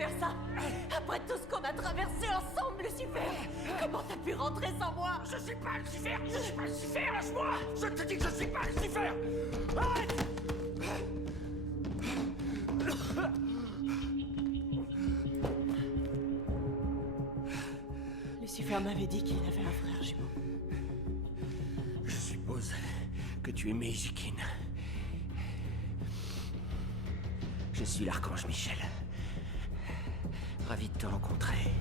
faire ça? Après tout ce qu'on a traversé ensemble, Lucifer! Comment t'as pu rentrer sans moi? Je suis pas Lucifer! Je suis pas Lucifer! Lâche-moi! Je te dis que je suis pas Lucifer! Arrête! Lucifer m'avait dit qu'il avait un frère jumeau. Je suppose que tu es Meisikin. Je suis l'archange Michel. Ravi de te rencontrer.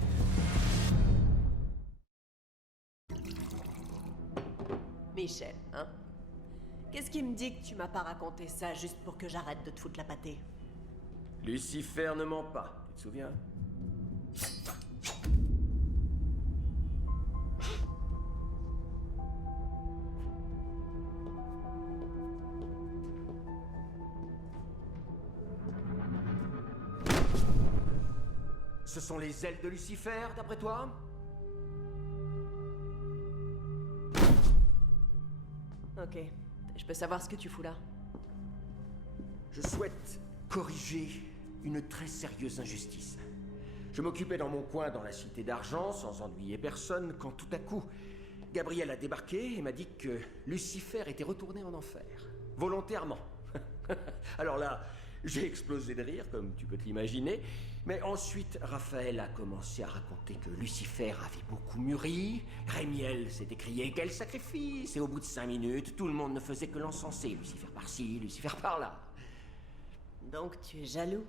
Michel, hein? Qu'est-ce qui me dit que tu m'as pas raconté ça juste pour que j'arrête de te foutre la pâtée? Lucifer ne ment pas, tu te souviens? Ce sont les ailes de Lucifer, d'après toi? Ok. Je peux savoir ce que tu fous là? Je souhaite corriger une très sérieuse injustice. Je m'occupais dans mon coin dans la Cité d'Argent, sans ennuyer personne, quand tout à coup, Gabriel a débarqué et m'a dit que Lucifer était retourné en enfer. Volontairement. Alors là, j'ai explosé de rire, comme tu peux te l'imaginer. Mais ensuite, Raphaël a commencé à raconter que Lucifer avait beaucoup mûri. Rémiel s'est écrié « Quel sacrifice !» Et au bout de 5 minutes, tout le monde ne faisait que l'encenser. Lucifer par-ci, Lucifer par-là. Donc tu es jaloux?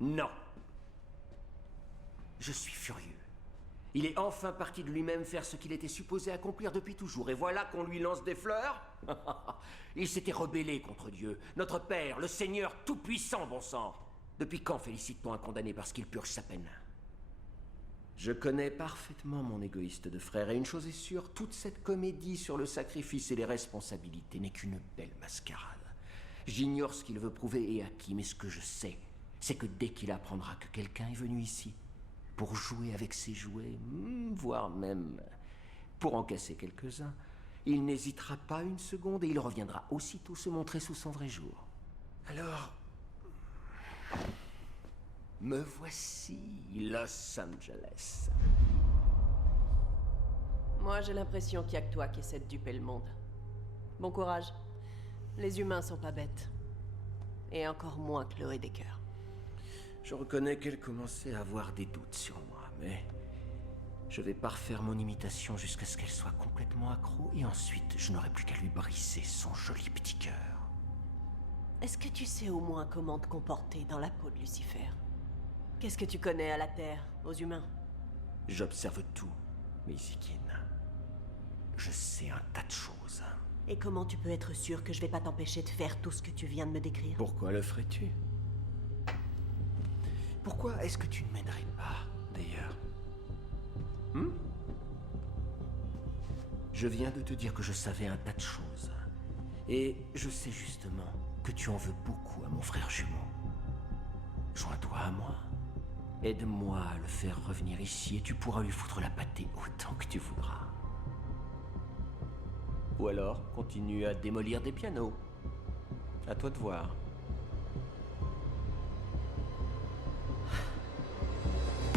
Non. Je suis furieux. Il est enfin parti de lui-même faire ce qu'il était supposé accomplir depuis toujours. Et voilà qu'on lui lance des fleurs. Il s'était rebellé contre Dieu, notre Père, le Seigneur tout-puissant, bon sang. Depuis quand félicite-t-on un condamné parce qu'il purge sa peine? Je connais parfaitement mon égoïste de frère, et une chose est sûre, toute cette comédie sur le sacrifice et les responsabilités n'est qu'une belle mascarade. J'ignore ce qu'il veut prouver et à qui, mais ce que je sais, c'est que dès qu'il apprendra que quelqu'un est venu ici pour jouer avec ses jouets, voire même pour en casser quelques-uns, il n'hésitera pas une seconde et il reviendra aussitôt se montrer sous son vrai jour. Alors, me voici, Los Angeles. Moi, j'ai l'impression qu'il y a que toi qui essaie de duper le monde. Bon courage. Les humains sont pas bêtes. Et encore moins Chloé Decker. Je reconnais qu'elle commençait à avoir des doutes sur moi, mais je vais parfaire mon imitation jusqu'à ce qu'elle soit complètement accro, et ensuite je n'aurai plus qu'à lui briser son joli petit cœur. Est-ce que tu sais au moins comment te comporter dans la peau de Lucifer? Qu'est-ce que tu connais à la Terre, aux humains? J'observe tout, Meisikin. Je sais un tas de choses. Et comment tu peux être sûr que je vais pas t'empêcher de faire tout ce que tu viens de me décrire? Pourquoi le ferais-tu? Pourquoi est-ce que tu ne m'aiderais pas, d'ailleurs? Je viens de te dire que je savais un tas de choses. Et je sais justement que tu en veux beaucoup à mon frère jumeau. Joins-toi à moi. Aide-moi à le faire revenir ici et tu pourras lui foutre la pâtée autant que tu voudras. Ou alors, continue à démolir des pianos. À toi de voir.